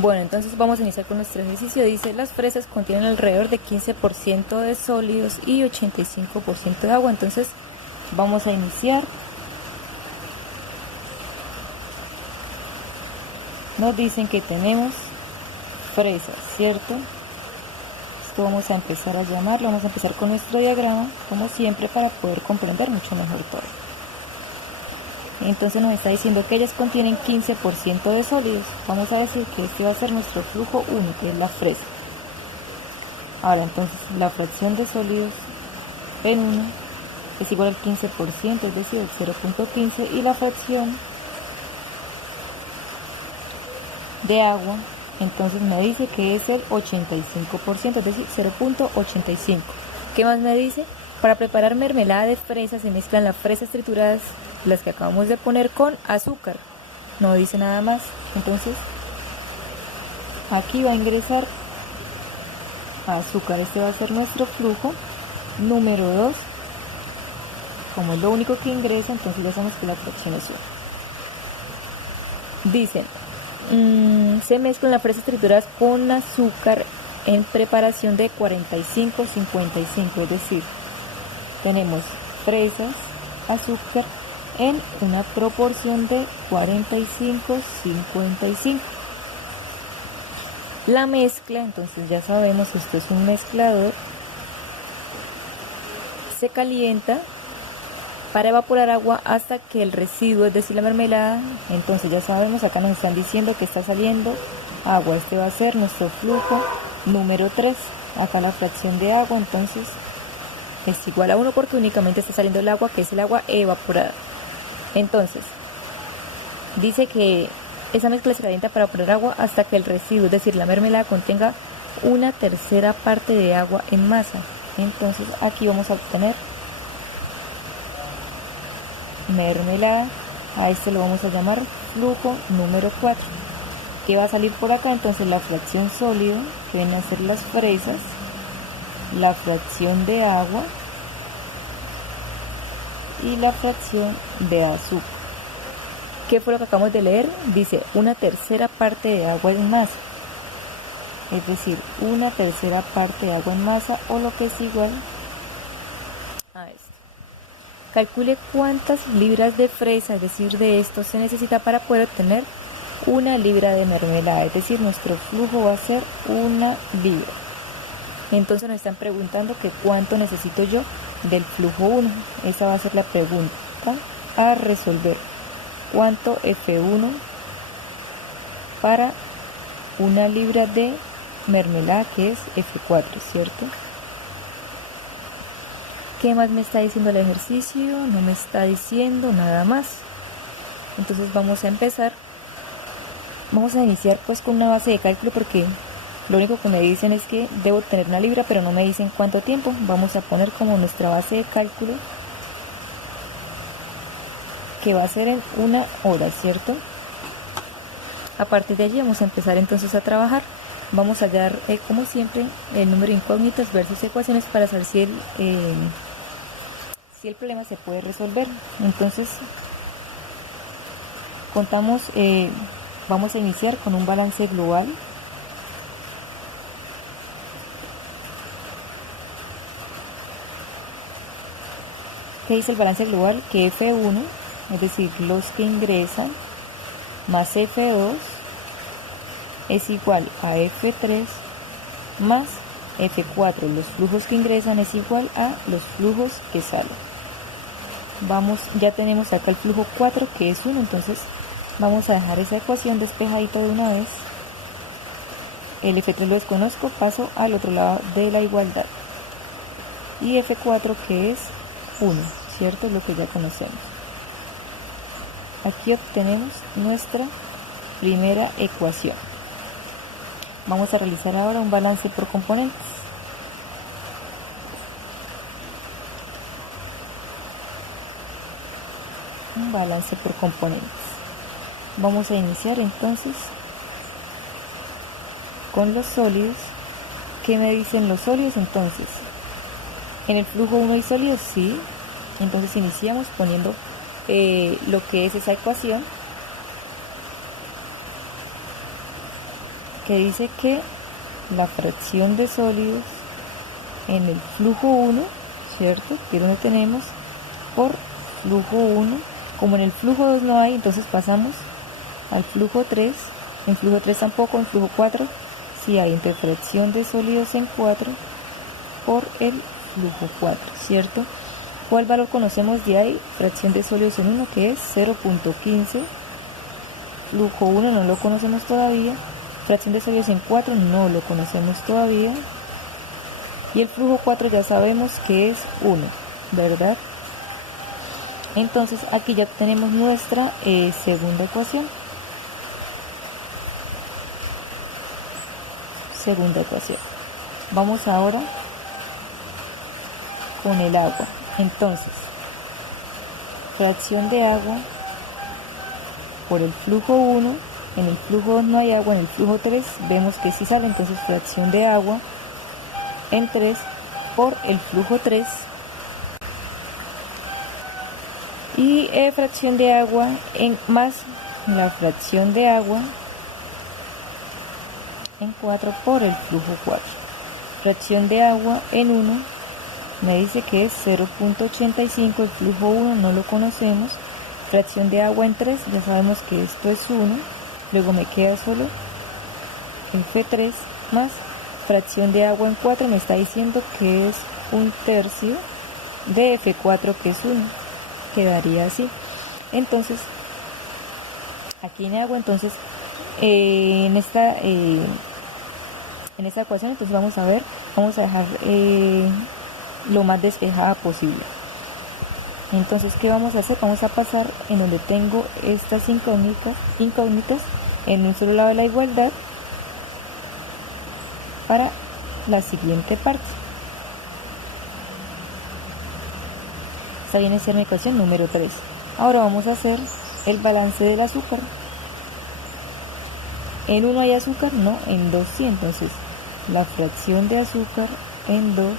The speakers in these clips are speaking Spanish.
Bueno, entonces vamos a iniciar con nuestro ejercicio. Dice, las fresas contienen alrededor de 15% de sólidos y 85% de agua. Entonces vamos a iniciar. Nos dicen que tenemos fresas, ¿cierto? Esto vamos a empezar a llamarlo, vamos a empezar con nuestro diagrama, como siempre, para poder comprender mucho mejor todo. Entonces nos está diciendo que ellas contienen 15% de sólidos. Vamos a decir que este va a ser nuestro flujo 1, que es la fresa. Ahora, entonces, la fracción de sólidos en 1 es igual al 15%, es decir, el 0.15, y la fracción de agua, entonces me dice que es el 85%, es decir, 0.85. ¿Qué más me dice? Para preparar mermelada de fresa se mezclan las fresas trituradas, las que acabamos de poner, con azúcar. No dice nada más. Entonces, aquí va a ingresar azúcar. Este va a ser nuestro flujo número 2. Como es lo único que ingresa, entonces ya sabemos que la fracción es 1. Dicen, se mezclan las fresas trituradas con azúcar en preparación de 45-55, es decir, tenemos fresas, azúcar en una proporción de 45-55. La mezcla, entonces ya sabemos, esto es un mezclador, se calienta para evaporar agua hasta que el residuo, es decir, la mermelada, entonces ya sabemos, acá nos están diciendo que está saliendo agua. Este va a ser nuestro flujo número 3. Acá la fracción de agua, entonces, es igual a 1 porque únicamente está saliendo el agua, que es el agua evaporada. Entonces, dice que esa mezcla se calienta para evaporar agua hasta que el residuo, es decir, la mermelada, contenga 1/3 parte de agua en masa. Entonces, aquí vamos a obtener mermelada. A esto lo vamos a llamar flujo número 4. ¿Qué va a salir por acá? Entonces, la fracción sólido, que vienen a ser las fresas, la fracción de agua y la fracción de azúcar. ¿Qué fue lo que acabamos de leer? Dice 1/3 parte de agua en masa, es decir, 1/3 parte de agua en masa, o lo que es igual a esto. Calcule cuántas libras de fresa, es decir, de esto, se necesita para poder obtener 1 libra de mermelada, es decir, nuestro flujo va a ser 1 libra. Entonces nos están preguntando que cuánto necesito yo del flujo 1. Esa va a ser la pregunta a resolver. ¿Cuánto F1 para 1 libra de mermelada, que es F4, ¿cierto? ¿Qué más me está diciendo el ejercicio? No me está diciendo nada más. Entonces vamos a empezar. Vamos a iniciar pues con una base de cálculo, porque lo único que me dicen es que debo tener 1 libra, pero no me dicen cuánto tiempo. Vamos a poner como nuestra base de cálculo que va a ser en 1 hora, ¿cierto? A partir de allí vamos a empezar entonces a trabajar. Vamos a hallar, como siempre, el número de incógnitas versus ecuaciones para saber si el problema se puede resolver. Entonces, contamos, vamos a iniciar con un balance global. ¿Qué dice el balance global? Que F1, es decir, los que ingresan, más F2 es igual a F3 más F4. Los flujos que ingresan es igual a los flujos que salen. Vamos, ya tenemos acá el flujo 4, que es 1, entonces vamos a dejar esa ecuación despejadita de una vez. El F3 lo desconozco, paso al otro lado de la igualdad. Y F4, que es 1, ¿cierto? Es lo que ya conocemos. Aquí obtenemos nuestra primera ecuación. Vamos a realizar ahora un balance por componentes. Un balance por componentes. Vamos a iniciar entonces con los sólidos. ¿Qué me dicen los sólidos entonces? En el flujo 1 hay sólidos, sí. Entonces iniciamos poniendo lo que es esa ecuación. que dice que la fracción de sólidos en el flujo 1, ¿cierto? Que es donde tenemos por flujo 1, como en el flujo 2 no hay, entonces pasamos al flujo 3, en flujo 3 tampoco, en flujo 4 sí hay, entre fracción de sólidos en 4 por el flujo 4, ¿cierto? ¿Cuál valor conocemos de ahí? Fracción de sólidos en 1, que es 0.15, flujo 1 no lo conocemos todavía, fracción de sólidos en 4 no lo conocemos todavía, y el flujo 4 ya sabemos que es 1, ¿verdad? Entonces aquí ya tenemos nuestra segunda ecuación. Vamos ahora con el agua. Entonces, fracción de agua por el flujo 1, en el flujo 2 no hay agua, en el flujo 3 vemos que sí sale, entonces fracción de agua en 3 por el flujo 3 y fracción de agua en más la fracción de agua en 4 por el flujo 4. Fracción de agua en 1 me dice que es 0.85, el flujo 1 no lo conocemos. Fracción de agua en 3, ya sabemos que esto es 1, luego me queda solo F3 más fracción de agua en 4, me está diciendo que es 1/3 de F4, que es 1, quedaría así. Entonces, aquí en agua, entonces, en esta ecuación, entonces vamos a dejar lo más despejada posible. Entonces, ¿qué vamos a hacer? Vamos a pasar en donde tengo estas incógnitas en un solo lado de la igualdad para la siguiente parte. Esta viene a ser mi ecuación número 3. Ahora vamos a hacer el balance del azúcar. ¿En 1 hay azúcar? No, en 2 sí. Entonces, la fracción de azúcar en 2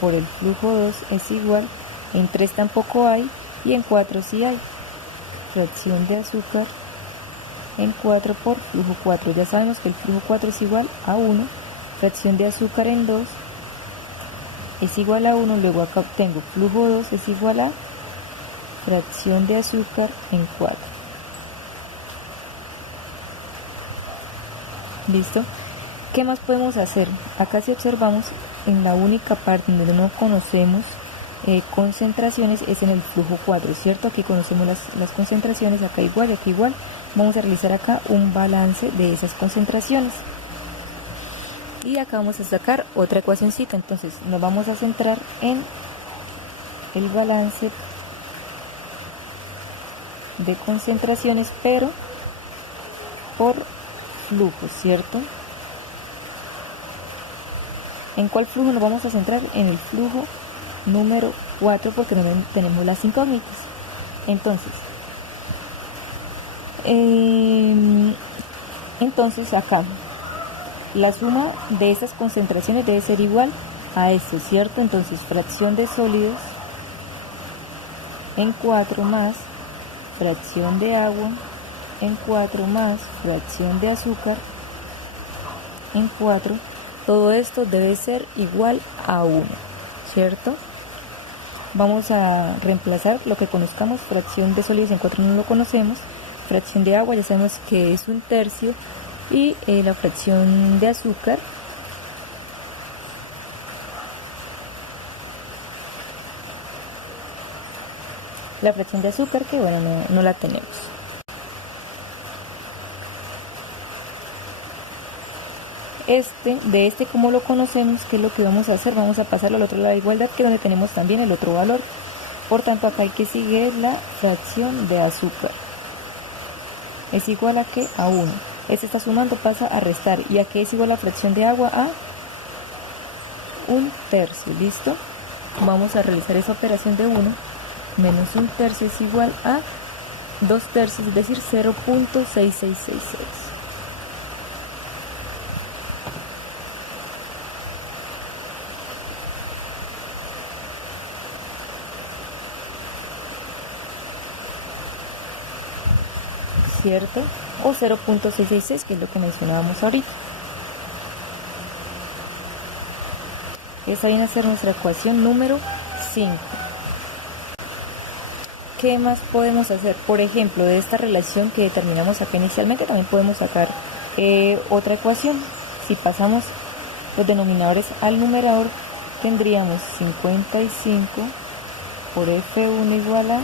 por el flujo 2 es igual, en 3 tampoco hay y en 4 sí hay. Fracción de azúcar en 4 por flujo 4. Ya sabemos que el flujo 4 es igual a 1. Fracción de azúcar en 2 es igual a 1. Luego acá obtengo flujo 2 es igual a fracción de azúcar en 4. ¿Listo? ¿Qué más podemos hacer? Acá si observamos, en la única parte donde no conocemos concentraciones es en el flujo 4, ¿cierto? Aquí conocemos las concentraciones, acá igual y aquí igual. Vamos a realizar acá un balance de esas concentraciones. Y acá vamos a sacar otra ecuacióncita, entonces nos vamos a centrar en el balance de concentraciones, pero por flujo, ¿cierto? ¿En cuál flujo nos vamos a centrar? En el flujo número 4, porque también tenemos las incógnitas. Entonces acá la suma de esas concentraciones debe ser igual a esto, ¿cierto? Entonces fracción de sólidos en 4 más fracción de agua en 4 más fracción de azúcar en 4, todo esto debe ser igual a 1, ¿cierto? Vamos a reemplazar lo que conozcamos. Fracción de sólidos en 4 no lo conocemos, fracción de agua ya sabemos que es 1/3 y la fracción de azúcar que bueno, no la tenemos. De este como lo conocemos, ¿qué es lo que vamos a hacer? Vamos a pasarlo al otro lado de igualdad, que es donde tenemos también el otro valor. Por tanto, acá hay que seguir la fracción de azúcar. Es igual a ¿qué? A 1. Este está sumando, pasa a restar. ¿Y a qué es igual la fracción de agua? A 1/3. ¿Listo? Vamos a realizar esa operación de 1 menos 1/3 es igual a 2/3, es decir, 0.6666. ¿Cierto? o 0.666, que es lo que mencionábamos ahorita. Esa viene a ser nuestra ecuación número 5. ¿Qué más podemos hacer? Por ejemplo, de esta relación que determinamos acá inicialmente, también podemos sacar otra ecuación. Si pasamos los denominadores al numerador, tendríamos 55 por F1 igual a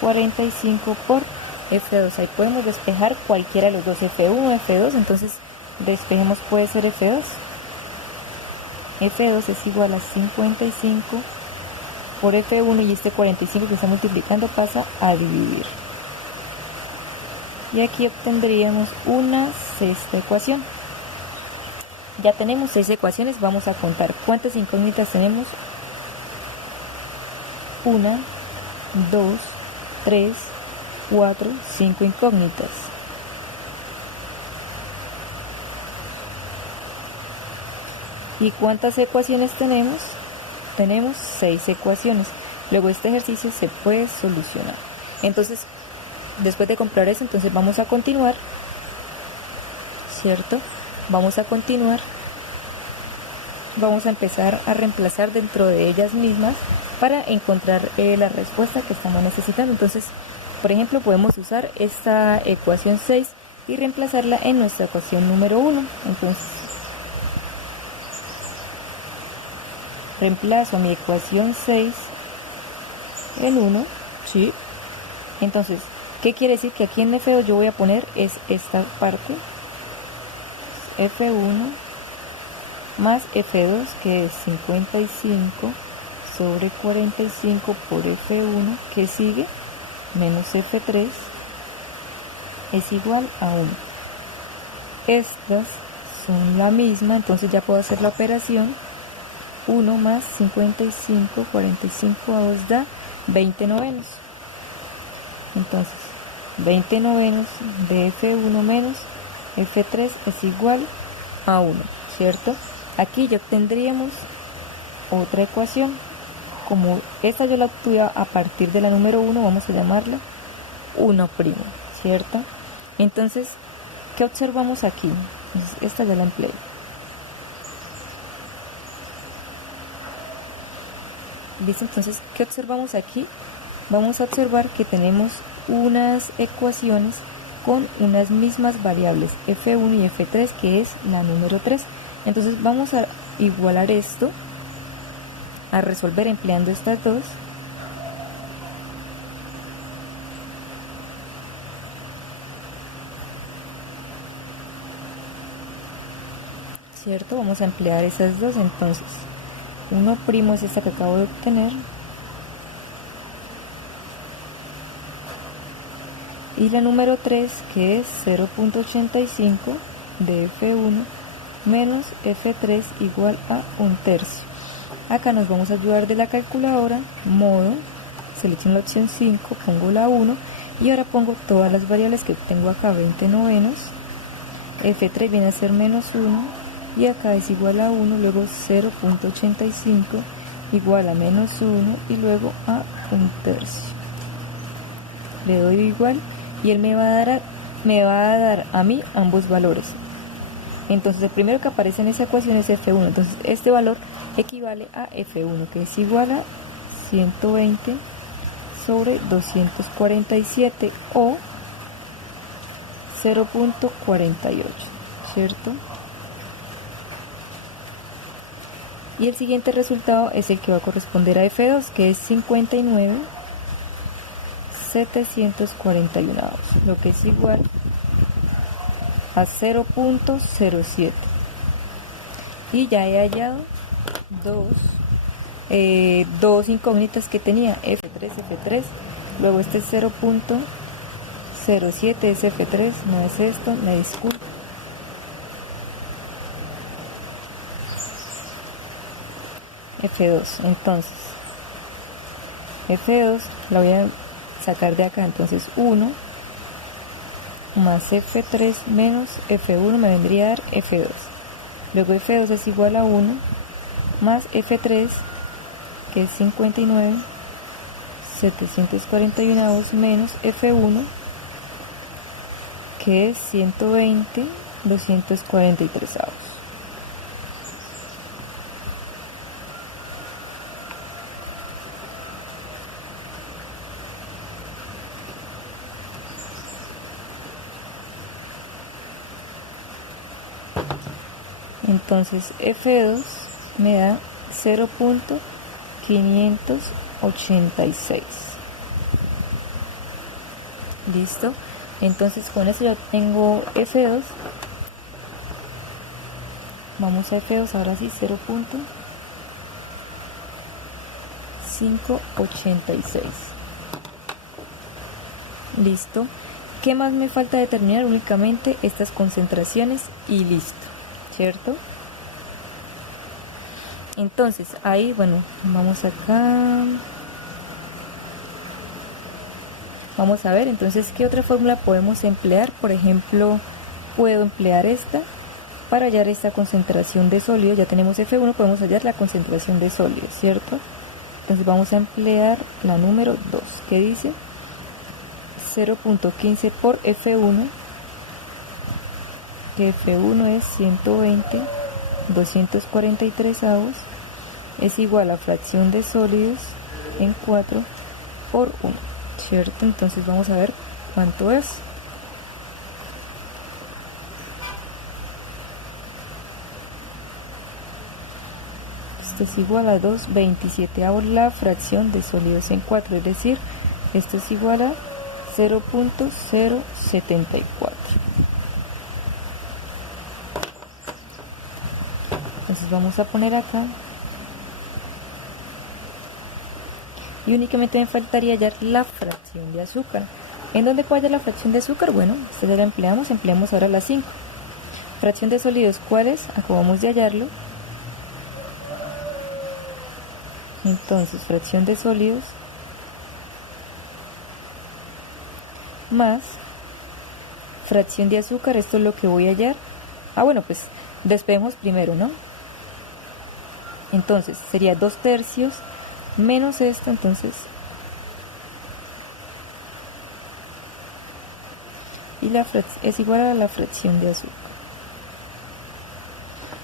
45 por F2. Ahí podemos despejar cualquiera de los dos, F1 o F2, entonces despejemos, puede ser F2. F2 es igual a 55 por F1 y este 45 que está multiplicando pasa a dividir. Y aquí obtendríamos una sexta ecuación. Ya tenemos 6 ecuaciones, vamos a contar cuántas incógnitas tenemos. 1, 2, 3, 4, 5 incógnitas. ¿Y cuántas ecuaciones tenemos? Tenemos 6 ecuaciones. Luego este ejercicio se puede solucionar. Entonces, después de comprobar eso, entonces vamos a continuar, ¿cierto? Vamos a continuar. Vamos a empezar a reemplazar dentro de ellas mismas para encontrar la respuesta que estamos necesitando. Entonces, por ejemplo, podemos usar esta ecuación 6 y reemplazarla en nuestra ecuación número 1. Entonces, reemplazo mi ecuación 6 en 1, ¿sí? Entonces, ¿qué quiere decir? Que aquí en F2 yo voy a poner es esta parte, F1 más F2, que es 55 sobre 45 por F1, que sigue, menos F3, es igual a 1. Estas son la misma, entonces ya puedo hacer la operación. 1 más 55, 45 a 2 da 20 novenos. Entonces, 20 novenos de F1 menos F3 es igual a 1, ¿cierto? Aquí ya obtendríamos otra ecuación. Como esta yo la obtuve a partir de la número 1, vamos a llamarla 1', ¿cierto? Entonces, ¿qué observamos aquí? Entonces, esta ya la empleé. ¿Listo? Entonces, ¿qué observamos aquí? Vamos a observar que tenemos unas ecuaciones con unas mismas variables, F1 y F3, que es la número 3. Entonces vamos a igualar esto, a resolver empleando estas dos. ¿Cierto? Vamos a emplear esas dos. Entonces, 1' es esta que acabo de obtener. Y la número 3, que es 0.85 de F1 menos F3 igual a 1/3. Acá nos vamos a ayudar de la calculadora, modo, selecciono la opción 5, pongo la 1 y ahora pongo todas las variables que tengo acá, 20 novenos, F3 viene a ser menos 1 y acá es igual a 1, luego 0.85 igual a menos 1 y luego a 1/3. Le doy igual y él me va a dar a mí ambos valores. Entonces el primero que aparece en esa ecuación es F1, entonces este valor equivale a F1, que es igual a 120 sobre 247 o 0.48, ¿cierto? Y el siguiente resultado es el que va a corresponder a F2, que es 59,741, lo que es igual a 0.07. Y ya he hallado dos incógnitas que tenía, F3, luego este 0.07 es F3, no es esto, me disculpo. F2, entonces F2 la voy a sacar de acá, entonces 1 más F3 menos F1 me vendría a dar F2. Luego F2 es igual a 1 más F3, que es 59,741 menos F1, que es 120/243. Entonces F2 me da 0.586. Listo. Entonces con eso ya tengo F2. Vamos a F2 ahora sí, 0.586. Listo. ¿Qué más me falta determinar? Únicamente estas concentraciones y listo, ¿cierto? Entonces ahí, bueno, vamos acá. Vamos a ver, entonces, ¿qué otra fórmula podemos emplear? Por ejemplo, puedo emplear esta para hallar esta concentración de sólidos. Ya tenemos F1, podemos hallar la concentración de sólidos, ¿cierto? Entonces vamos a emplear la número 2, que dice 0.15 por F1, que F1 es 120/243, es igual a fracción de sólidos en 4 por 1, ¿cierto? Entonces vamos a ver cuánto es. Esto es igual a 2/27 la fracción de sólidos en 4, es decir, esto es igual a 0.074. Entonces vamos a poner acá. Y únicamente me faltaría hallar la fracción de azúcar. ¿En dónde puedo hallar la fracción de azúcar? Bueno, esta ya la empleamos ahora la 5. Fracción de sólidos, ¿cuál es? Acabamos de hallarlo. Entonces, fracción de sólidos más fracción de azúcar, esto es lo que voy a hallar. Bueno, pues despejemos primero, ¿no? Entonces, sería 2/3 menos esto, entonces, y es igual a la fracción de azúcar.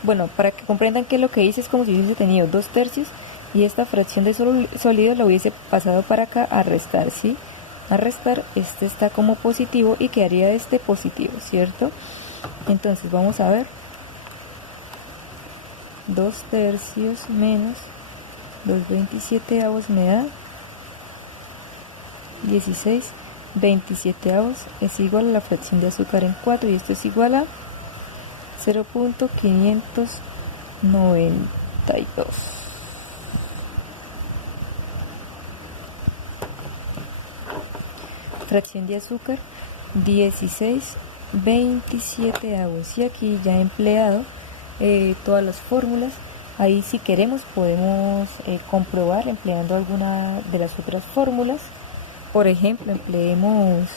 Bueno, para que comprendan que lo que hice es como si hubiese tenido 2/3 y esta fracción de sólidos la hubiese pasado para acá a restar, ¿sí? A restar, este está como positivo y quedaría este positivo, ¿cierto? Entonces vamos a ver, 2/3 menos 2/27 me da 16/27 es igual a la fracción de azúcar en 4 y esto es igual a 0.592. Fracción de azúcar 16/27 y aquí ya he empleado todas las fórmulas. Ahí si queremos podemos comprobar empleando alguna de las otras fórmulas. Por ejemplo, empleemos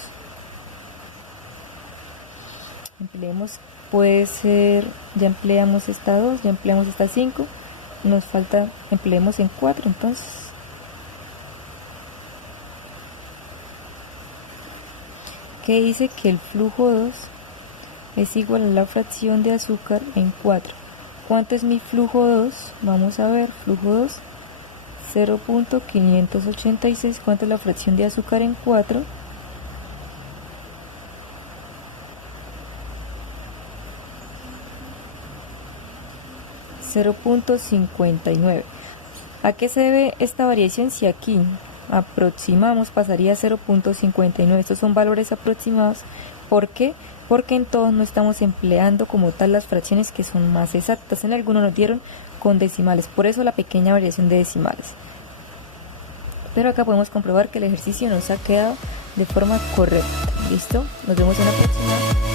puede ser, ya empleamos esta 2, ya empleamos esta 5, nos falta, empleemos en 4, entonces que dice que el flujo 2 es igual a la fracción de azúcar en 4. ¿Cuánto es mi flujo 2? Vamos a ver, flujo 2, 0.586. ¿Cuánto es la fracción de azúcar en 4? $0.59. ¿A qué se debe esta variación? Si aquí aproximamos, pasaría a 0.59. Estos son valores aproximados. ¿Por qué? Porque en todos no estamos empleando como tal las fracciones que son más exactas. En algunos nos dieron con decimales, por eso la pequeña variación de decimales. Pero acá podemos comprobar que el ejercicio nos ha quedado de forma correcta. ¿Listo? Nos vemos en la próxima.